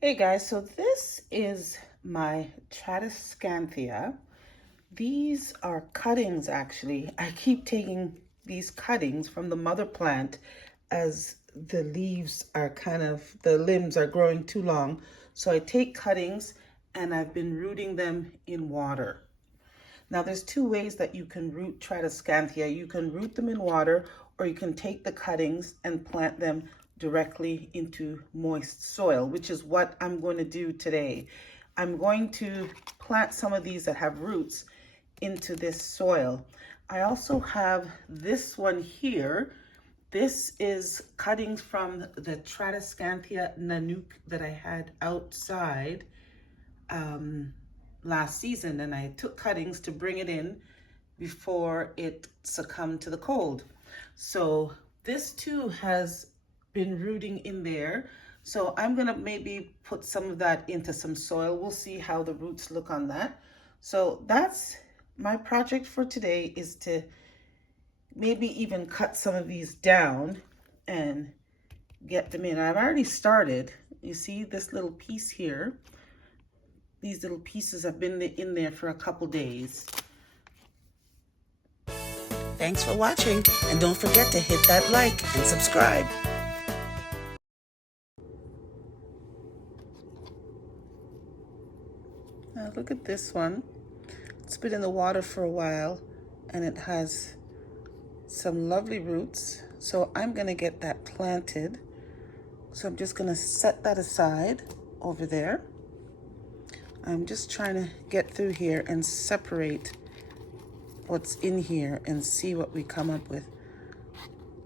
Hey guys, so this is my Tradescantia. These are cuttings actually. I keep taking these cuttings from the mother plant as the leaves are the limbs are growing too long. So I take cuttings and I've been rooting them in water. Now there's two ways that you can root Tradescantia. You can root them in water, or you can take the cuttings and plant them directly into moist soil, which is what I'm going to do today. I'm going to plant some of these that have roots into this soil. I also have this one here. This is cuttings from the Tradescantia Nanook that I had outside last season, and I took cuttings to bring it in before it succumbed to the cold. So this too has been rooting in there. So I'm gonna maybe put some of that into some soil. We'll see how the roots look on that. So that's my project for today, is to maybe even cut some of these down and get them in. I've already started. You see this little piece here? These little pieces have been in there for a couple days. Thanks for watching, and don't forget to hit that like and subscribe. Now look at this one. It's been in the water for a while and it has some lovely roots. So I'm gonna get that planted. So I'm just gonna set that aside over there. I'm just trying to get through here and separate what's in here and see what we come up with.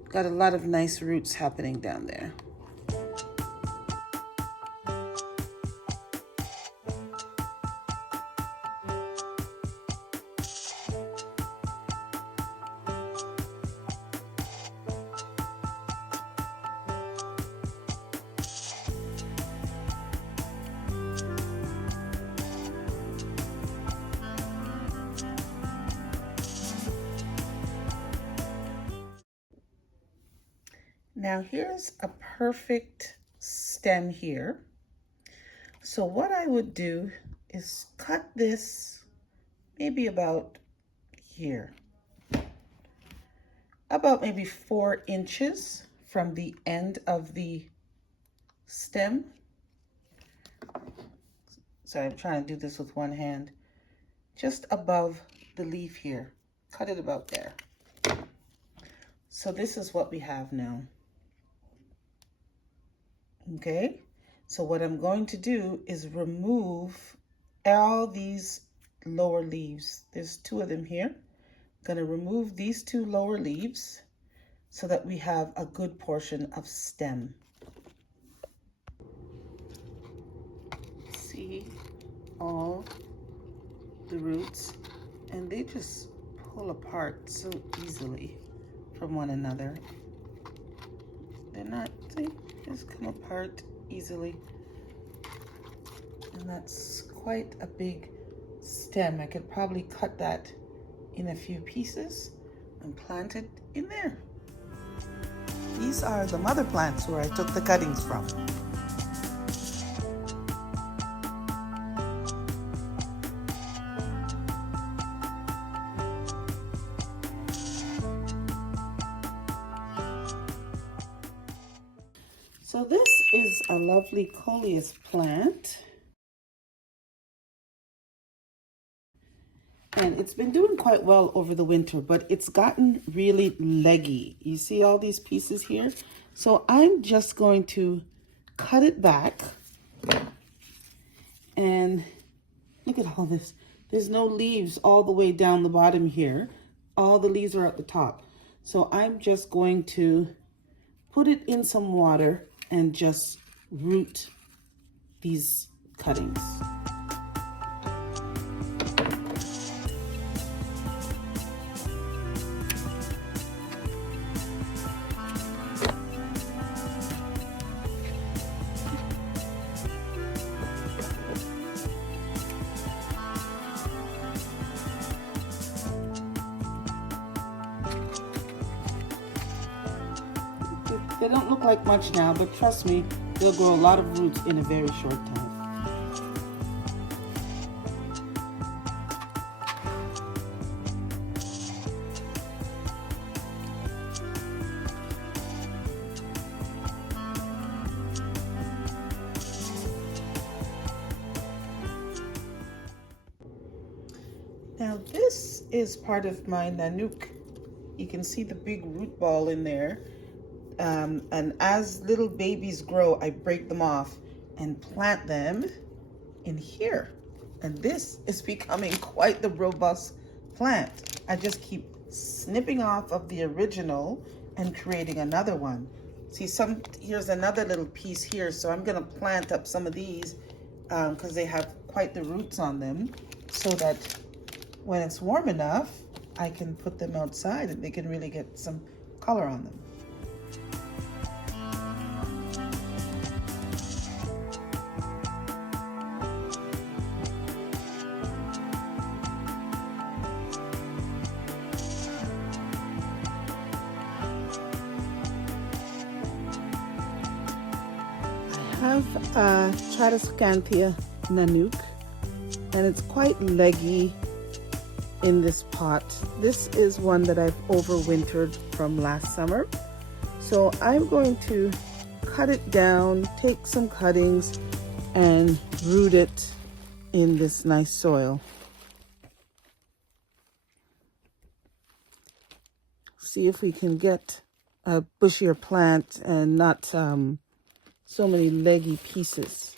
Got a lot of nice roots happening down there. Now here's a perfect stem here. So what I would do is cut this maybe about here, about maybe 4 inches from the end of the stem. Sorry, I'm trying to do this with one hand. Just above the leaf here. Cut it about there. So this is what we have now. Okay, so what I'm going to do is remove all these lower leaves. There's 2 of them here. I'm going to remove these 2 lower leaves so that we have a good portion of stem. See all the roots, and they just pull apart so easily from one another. They're not, see, just come apart easily. And that's quite a big stem. I could probably cut that in a few pieces and plant it in there. These are the mother plants where I took the cuttings from. So this is a lovely Coleus plant. And it's been doing quite well over the winter, but it's gotten really leggy. You see all these pieces here? So I'm just going to cut it back. And look at all this. There's no leaves all the way down the bottom here. All the leaves are at the top. So I'm just going to put it in some water and just root these cuttings. They don't look like much now, but trust me, They'll grow a lot of roots in a very short time. Now this is part of my Nanook. You can see the big root ball in there. And as little babies grow, I break them off and plant them in here. And this is becoming quite the robust plant. I just keep snipping off of the original and creating another one. See, here's another little piece here. So I'm gonna plant up some of these because they have quite the roots on them, so that when it's warm enough, I can put them outside and they can really get some color on them. I have a Tradescantia Nanook, and it's quite leggy in this pot. This is one that I've overwintered from last summer. So I'm going to cut it down, take some cuttings, and root it in this nice soil. See if we can get a bushier plant and not so many leggy pieces.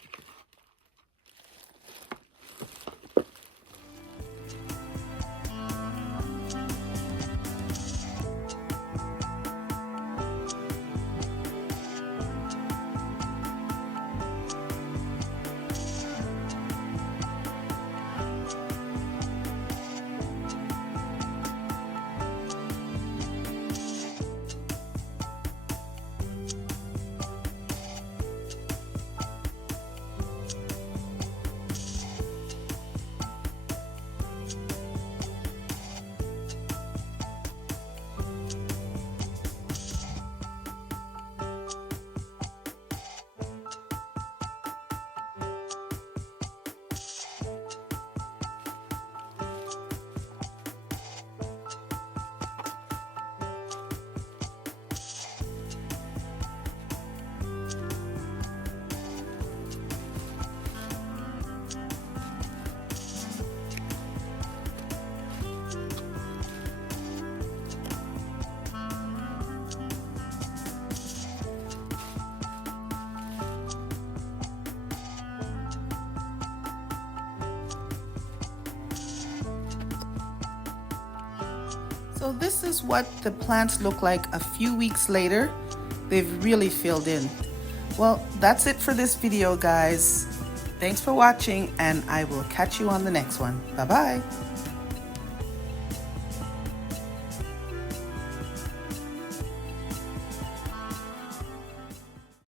So this is what the plants look like a few weeks later. They've really filled in. Well, that's it for this video, guys. Thanks for watching, and I will catch you on the next one. Bye-bye.